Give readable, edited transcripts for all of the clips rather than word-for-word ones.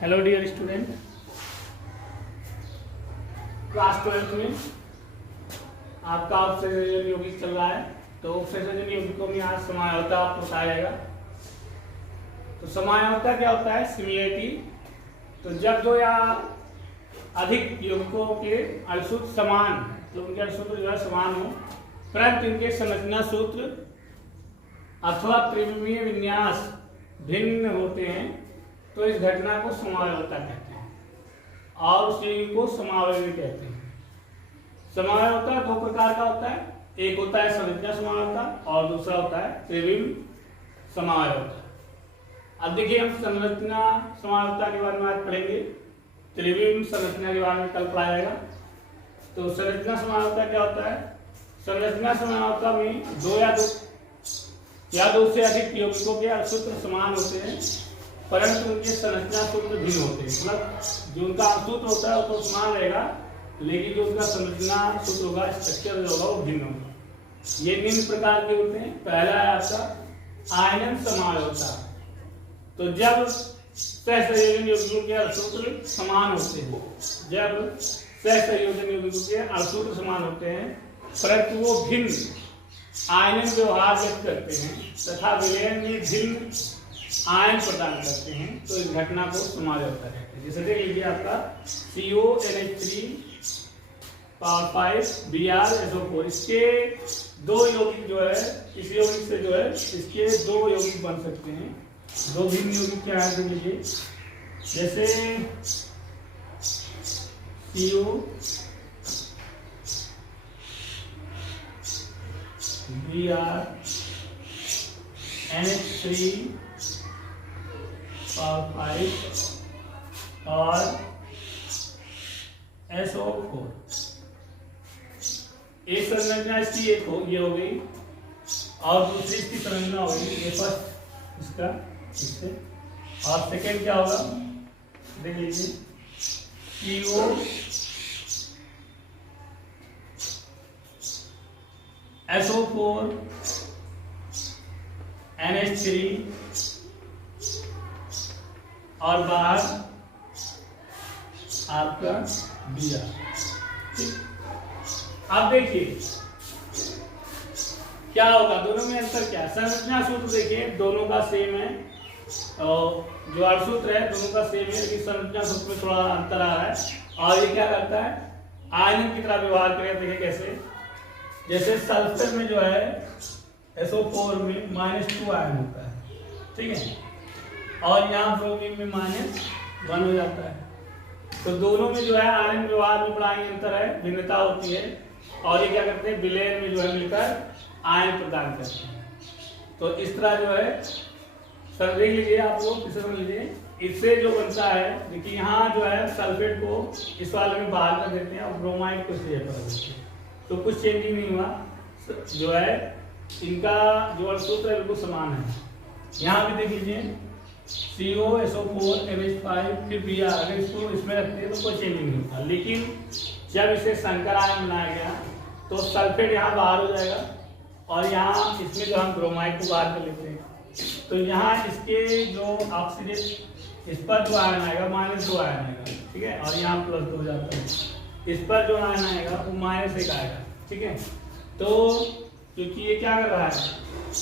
Hello dear student, class 12 में आपका obsession यौगिक चल रहा है। तो ऑब्सेशन यौगिकों में आज समायोता आपको बताया जाएगा। तो समायोता क्या होता है? सिमिलरिटी। तो जब दो या अधिक यौगिकों के अणुसूत्र समान, तो उनके अणुसूत्र जो है समान हो, परंतु इनके संरचना सूत्र अथवा त्रिविमीय विन्यास भिन्न होते हैं, तो इस घटना को समायोता कहते हैं और उस यौगिक को समावयवी कहते हैं। समायोता दो प्रकार का होता है, एक होता है संरचना समायोता और दूसरा होता है त्रिविम समायोता। अब देखिए, हम संरचना समायोता के बारे में आज पढ़ेंगे, त्रिविम संरचना के बारे में कल पढ़ाया जाएगा। तो संरचना समायोता क्या होता है? संरचना समायोता में दो से अधिक यौगिकों के सूत्र समान होते हैं, परंतु उनके संरचना सूत्र भिन्न होते हैं। मतलब जो उनका सूत्र होता है वो तो समान रहेगा, लेकिन जो उनका संरचना सूत्र होगा, स्ट्रक्चर जो होगा, वो भिन्न होगा। ये निम्न प्रकार के होते हैं। पहला है आपका आयनन समायोता। तो जब सहसंयोजन यौगिकों के सूत्र समान होते हैं, जब सहसंयोजन यौगिकों के सूत्र समान होते हैं, परंतु वो भिन्न आयनन व्यवहार व्यक्त करते हैं तथा विलयन में भिन्न आयन प्रदान करते हैं, तो इस घटना को समायोता कहते हैं। जैसे देख लीजिए, आपका CONH3 पावर 5 BrSO4, इसके दो यौगिक जो है, इस यौगिक से जो है इसके दो यौगिक बन सकते हैं। दो भिन्न यौगिक क्या है देख लीजिए, जैसे CO BrNH3 पावर 5 और SO4, एक संरचना इसकी एक हो ये हो गई और दूसरी इसकी संरचना हो गई, ये फर्स्ट इसका इससे। और सेकेंड क्या होगा देख लीजिए, CO SO4 NH3 और बाहर आपका Br। अब देखिए क्या होगा, दोनों में अंतर क्या है? संरचना सूत्र देखिए दोनों का सेम है, और जो अणुसूत्र है दोनों का सेम है, लेकिन संरचना सूत्र में थोड़ा अंतर आ रहा है। और ये क्या करता है? आयनन की तरह व्यवहार करेगा। देखिए कैसे, जैसे सल्फर में जो है SO4 में -2 आयन होता है, ठीक है, और यहाँ ब्रोमीन में -1 हो जाता है। तो दोनों में जो है आयन व्यवहार में बड़ा अंतर है, भिन्नता होती है। और ये क्या करते हैं? विलयन में जो है मिलकर आयन प्रदान करते हैं। तो इस तरह जो है सर देख लीजिए, आप लोग इसे समझ लीजिए, इससे जो बनता है, देखिए यहाँ जो है सल्फेट को इस वाले में बाहर कर देते हैं और ब्रोमाइड को इस जगह पर देते हैं, तो कुछ चेंजिंग नहीं हुआ, जो है इनका जो अणुसूत्र है बिल्कुल समान है। यहाँ भी देख लीजिए COSO4 NH5 फिर Br, अगर इसको इसमें रखते हैं तो कोई चेंजिंग नहीं होता, लेकिन जब इसे संकर आयन बनाया गया तो सल्फेट यहाँ बाहर हो जाएगा और यहाँ इसमें जो हम ब्रोमाइड को बाहर कर लेते हैं, तो यहाँ इसके जो ऑक्सीजन, इस पर जो आयन आएगा -2 आयन आएगा, ठीक है, और यहाँ +2 हो जाता है। इस पर जो आयन आएगा वो -1 आएगा, ठीक है। तो क्योंकि ये क्या कर रहा है,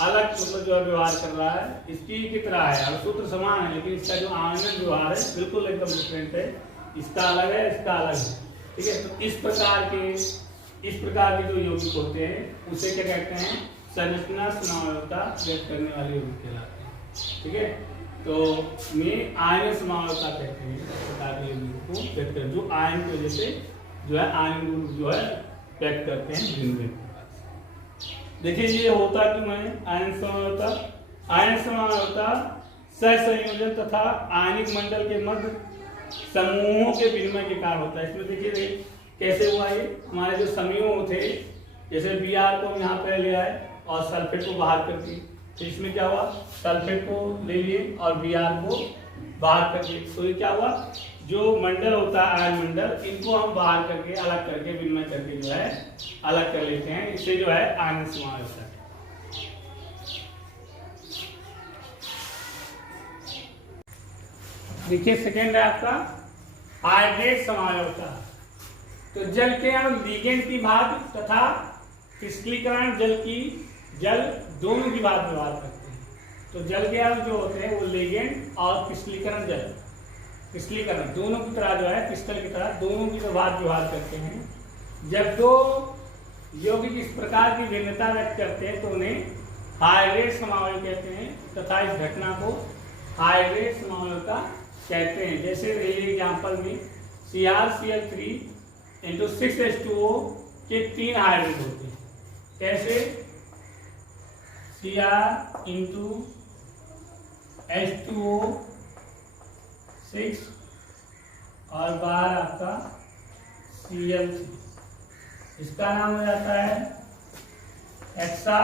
अलग मतलब जो व्यवहार कर रहा है, इसकी की तरह है, अणुसूत्र समान है, लेकिन इसका जो आयनन व्यवहार है बिल्कुल एकदम डिफरेंट है, इसका अलग है, इसका अलग है, ठीक है। तो इस प्रकार के जो यौगिक होते हैं उसे क्या कहते हैं? संरचना समायोता व्यक्त करने वाले यौगिक कहलाते हैं, ठीक है। तो में आयन समायोता कहते हैं इस प्रकार के यौगिक को व्यक्त कर, जो आयन की वजह से जो है आयन गुण जो है व्यक्त करते हैं भिन्न। देखिए ये होता क्यों है आयन समायोता? आयन समायोता सहसंयोजन तथा आयनिक मंडल के मध्य समूहों के विनिमय के कारण होता है। इसमें देखिए कैसे हुआ, ये हमारे जो समूह थे, जैसे Br को यहाँ पे ले आए और सल्फेट को बाहर कर दिए, तो इसमें क्या हुआ, सल्फेट को ले लिए और Br को बाहर कर दिए, तो ये क्या हुआ, जो मंडल होता है आयन मंडल, इनको हम बाहर करके अलग करके विनिमय करके जो है अलग कर लेते हैं, इससे जो है आयन समायोता है। देखिए सेकेंड है आपका हाइड्रेट समायोजकता। तो जल के अणु लिगेंड की भांति तथा क्रिस्टलीकरण जल दोनों की बात व्यवहार करते हैं। तो जल के अणु जो होते हैं वो लिगेंड और क्रिस्टलीकरण दोनों की तरह जो है, क्रिस्टल की तरह दोनों की तो बात व्यवहार करते हैं। जब दो यौगिक इस प्रकार की भिन्नता व्यक्त करते हैं तो उन्हें हाइड्रेट समावयव कहते हैं तथा इस घटना को हाइड्रेट समावयवता कहते हैं। जैसे एग्जाम्पल में CrCl3 इंटू 6H2O के 3 हाइड्रेट होते हैं। कैसे? Cr इंटू H2O 6 और बाहर आपका Cl3, इसका नाम हो जाता है hexa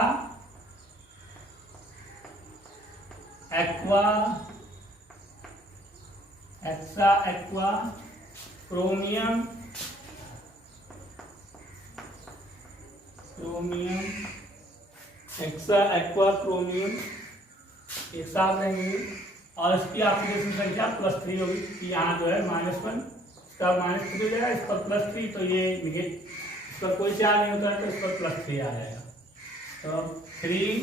aqua chromium hexa aqua chromium एक साथ रहेंगे और इसकी ऑक्सीडेशन संख्या +3 होगी। यहाँ जो है -1, इसका -3 हो जाएगा, इस पर +3, तो ये इस पर कोई चार्ज नहीं होता है तो इस पर +3 आ जाएगा। तो 3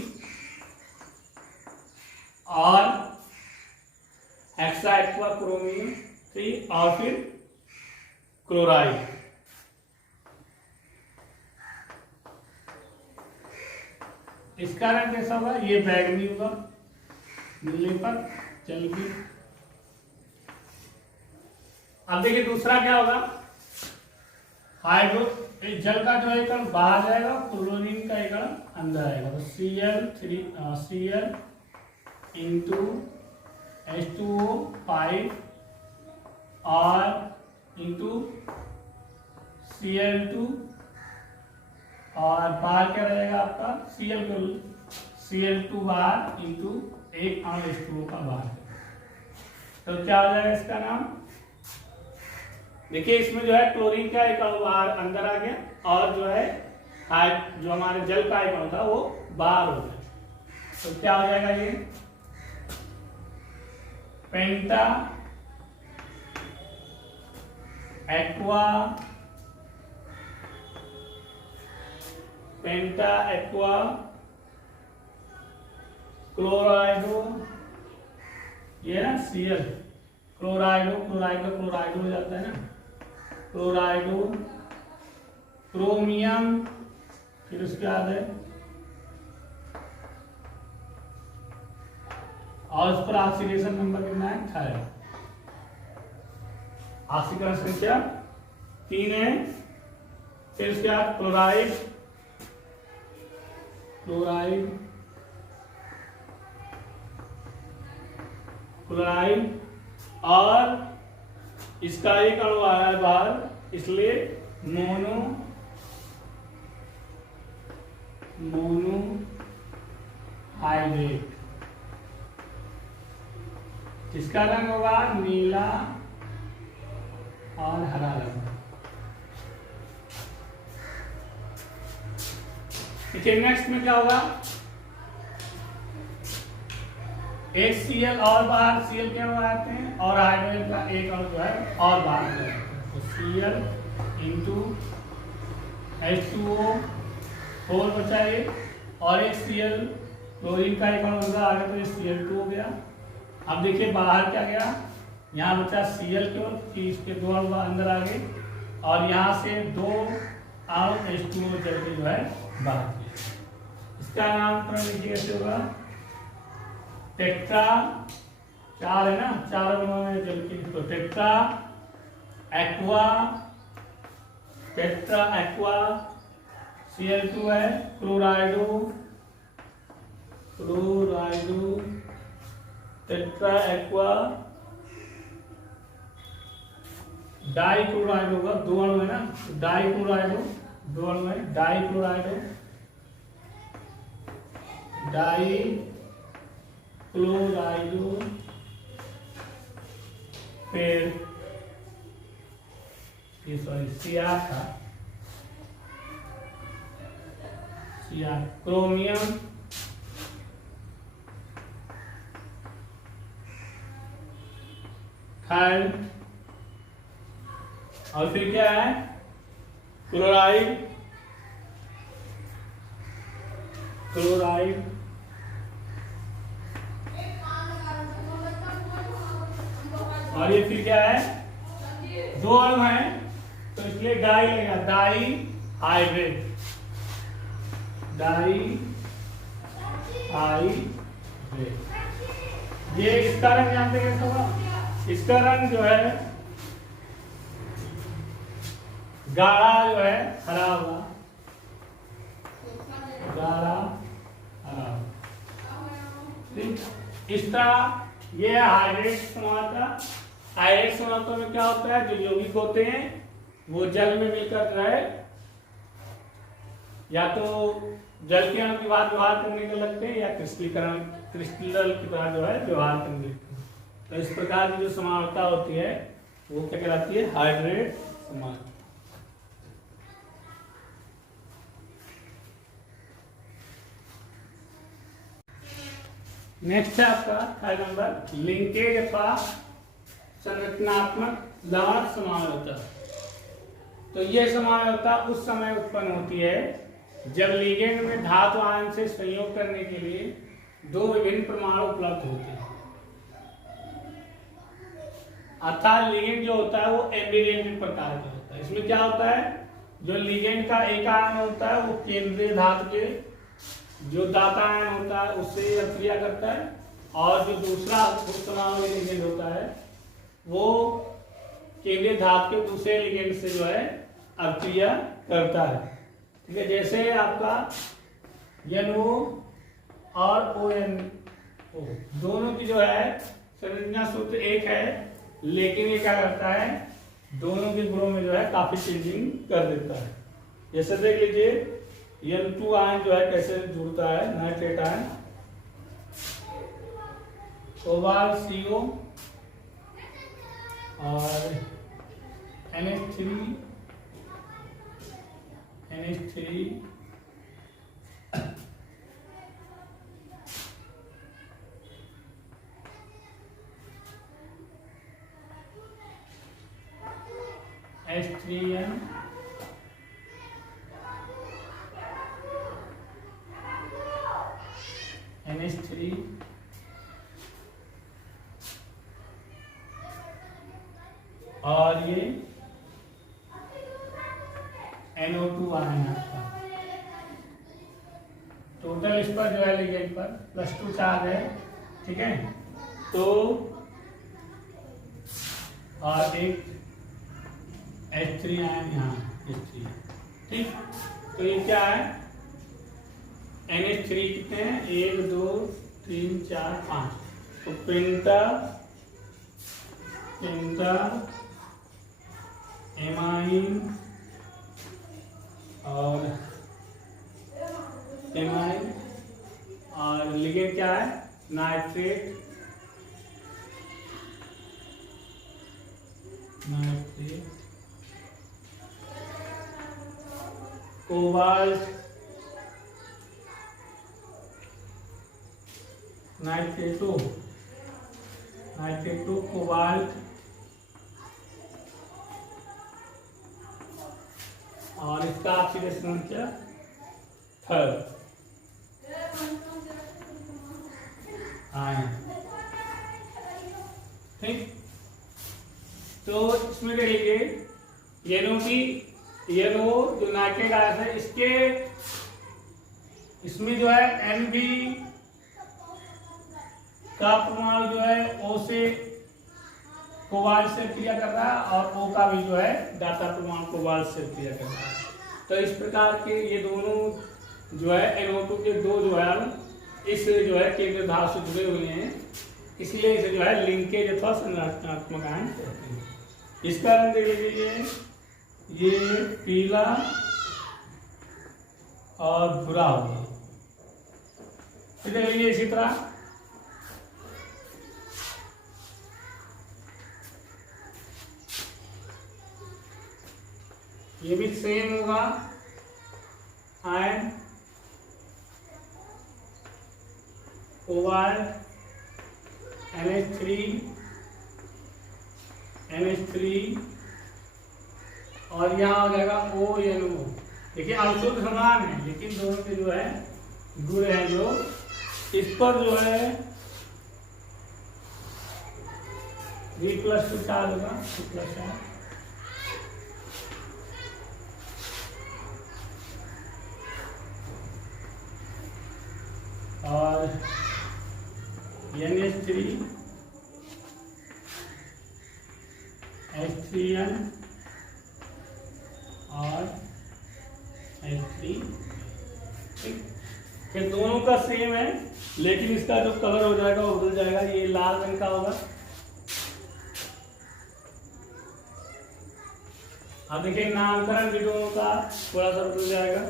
और हेक्सा एक्वा क्रोमियम 3 और फिर क्लोराइड। इसका रंग कैसा होगा? ये बैगनी होगा मिलने पर जल की। अब देखिए दूसरा क्या होगा, हाइड्रो जल का जो है कण बाहर जाएगा, क्लोरीन का एक कण अंदर आएगा। तो Cl इंटू H2O 5 और इंटू Cl2 और बाहर क्या रहेगा आपका Cl2 बाहर इंटू एक अणु H2O का बाहर। तो क्या हो जाएगा इसका नाम? देखिए इसमें जो है क्लोरीन का एक अणु बाहर अंदर आ गया और जो है जो हमारे जल का एक अणु था वो बाहर हो गया। तो क्या हो जाएगा ये? पेंटा एक्वा क्लोराइडो, ये ना Cl क्लोराइडो हो जाता है ना, क्लोराइडो क्रोमियम, फिर उसके बाद है और उस पर ऑक्सीडेशन नंबर कितना है? 18। ऑक्सीकरण संख्या 3 है। फिर उसके बाद क्लोराइड और इसका एक अणु आ रहा है बाहर, इसलिए मोनो हाइड्रेट। इसका रंग होगा नीला और हरा रंग। देखिए नेक्स्ट में क्या होगा, एक Cl और बाहर, Cl के अणु आते हैं और हाइड्रोजन का एक अणु जो है और बाहर जाता है। तो Cl इंटू H2O 4 बचा ये और एक Cl क्लोरीन का एक अणु अंदर आ गया तो ये Cl2 हो गया। अब देखिए बाहर क्या गया, यहाँ बचा Cl केवल कि इसके 2 अणु अंदर आ गए और यहाँ से 2 अणु H2O जल के जो है बाहर गए। इसका नामकरण देखिए कैसे होगा, टेट्रा, 4 है ना, 4 अणु है जल के, तो टेट्रा एक्वा Cl2 है, क्लोराइडो टेट्रा एक्वा डाइक्लोराइडो होगा, 2 अणु है ना, डाइक्लोराइडो 2 अणु है, डाइक्लोराइडो फिर ये सॉरी Cr था, Cr क्रोमियम मिथाइल, और फिर क्या है क्लोराइड, क्लोराइड, और ये फिर क्या है दो अणु हैं तो इसलिए डाई लगेगा, डाई हाइड्रेट, डाई हाइड्रेट। ये इसका रंग जानते हैं कैसा होगा? इसका रंग जो है गाढ़ा जो है हरा होगा, गाढ़ा हरा। ठीक, इस तरह ये हाइड्रेट समानता। हाइड्रेट समानता में क्या होता है, जो यौगिक होते हैं वो जल में मिलकर रहे, या तो जल के अणु के बाद व्यवहार करने के लगते हैं, या क्रिस्टलीकरण क्रिस्टल की तरह जो है व्यवहार करने लगते हैं। तो इस प्रकार की जो समानता होती है वो क्या कहलाती है, हाइड्रेट समानता। नेक्स्ट है आपका 3rd नंबर, लिंकेज अथवा संरचनात्मक लवण समानता। तो यह समानता उस समय उत्पन्न होती है जब लिगेंड में धातु आयन से संयोग करने के लिए दो विभिन्न परमाणु उपलब्ध होते हैं। अर्थात लिगेंड जो होता है वो एम्बिवेलेंट प्रकार का होता है। इसमें क्या होता है, जो लिगेंड का एक आयन होता है वो केंद्रीय धातु के जो दाता आयन होता है उससे अभिक्रिया करता है, और जो दूसरा परमाणु लिगेंड होता है वो केंद्रीय धातु के दूसरे लिगेंड से जो है अभिक्रिया करता है। ठीक है, जैसे आपका NO और ONO दोनों की जो है संरचना सूत्र एक है, लेकिन ये क्या करता है दोनों के गुणों में जो है काफी चेंजिंग कर देता है। जैसे देख लीजिए N2 आयन जो है कैसे जुड़ता है, नाइट्रेट आयन, कोबाल्ट CO और NH3 H3N NH3 और ये NO2 आयन आपका। टोटल इस पर जो है लिगेंड पर +2 चार्ज है। ठीक है, तो और एक H3 आयन यहाँ H3। ठीक, तो ये क्या है NH3 कितने हैं, 1 2 3 4 5, तो पेंटा एमाइन और एमाइन, और लिगेंड क्या है नाइट्रेट, कोबाल्ट, नाइट्रेटो कोबाल्ट, और इसका ऑक्सीडेशन क्या 3rd आयन। ठीक, तो इसमें देखिए NO जो नाइट्रेट आयन है इसके इसमें जो है NB का परमाणु जो है O से कोबाल्ट से क्रिया कर रहा है, और O का भी जो है दाता परमाणु कोबाल्ट से क्रिया कर रहा है। तो इस प्रकार के ये दोनों जो है NO2 के दो जो है इस जो है केंद्र धातु से जुड़े हुए हैं, इसलिए इसे जो है लिंकेज अथवा संरचनात्मक आयन कहते हैं। इसका रंग देख लीजिए, ये पीला और भूरा होगा। फिर देख लीजिए इसी तरह ये भी सेम होगा आयन, कोबाल्ट NH3 NH3 और यहाँ आ जाएगा ONO। देखिए अणुसूत्र समान है लेकिन दोनों के जो है गुण है जो इस पर जो है V+2 चार्ज होगा, V+ चार्ज। और NH3 H3N और H3। ठीक, ये दोनों का सेम है लेकिन इसका जो कलर हो जाएगा वो बदल जाएगा, ये लाल रंग का होगा। अब देखिए नामकरण भी दोनों का थोड़ा सा बदल जाएगा।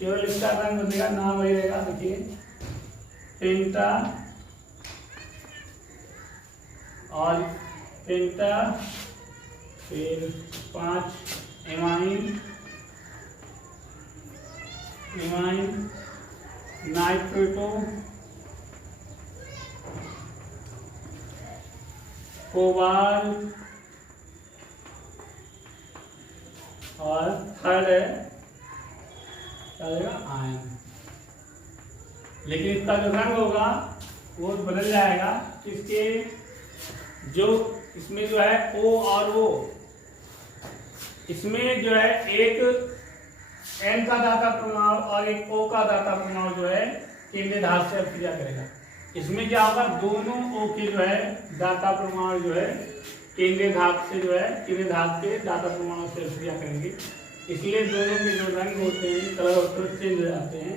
केवल इसका रंग बदलेगा, नाम वही रहेगा। देखिए पेंटा और पेंटा, फिर 5 एमाइन, नाइट्रेटो, कोबाल्ट और थर्ड है आयन। लेकिन इसका जो रंग होगा वो बदल जाएगा। इसके जो इसमें जो है O और O, इसमें जो है एक N का दाता परमाणु और एक O का दाता परमाणु जो है केंद्रीय धातु से अभिक्रिया करेगा। इसमें क्या होगा, दोनों O के जो है दाता परमाणु जो है केंद्रीय धातु से जो है केंद्रीय धातु के दाता परमाणु से अभिक्रिया करेंगे। इसलिए दोनों के जो रंग होते हैं, कलर होते हैं, चेंज हो जाते हैं,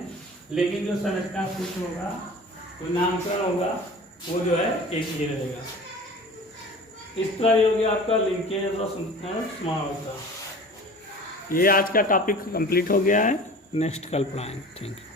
लेकिन जो संरचना सूत्र होगा, जो नामकरण होगा, वो जो है एक ही रहेगा। इस तरह ये हो गया आपका लिंकेज और समानता। ये आज का टॉपिक कंप्लीट हो गया है। नेक्स्ट कल पढ़ाएंगे। Thank you.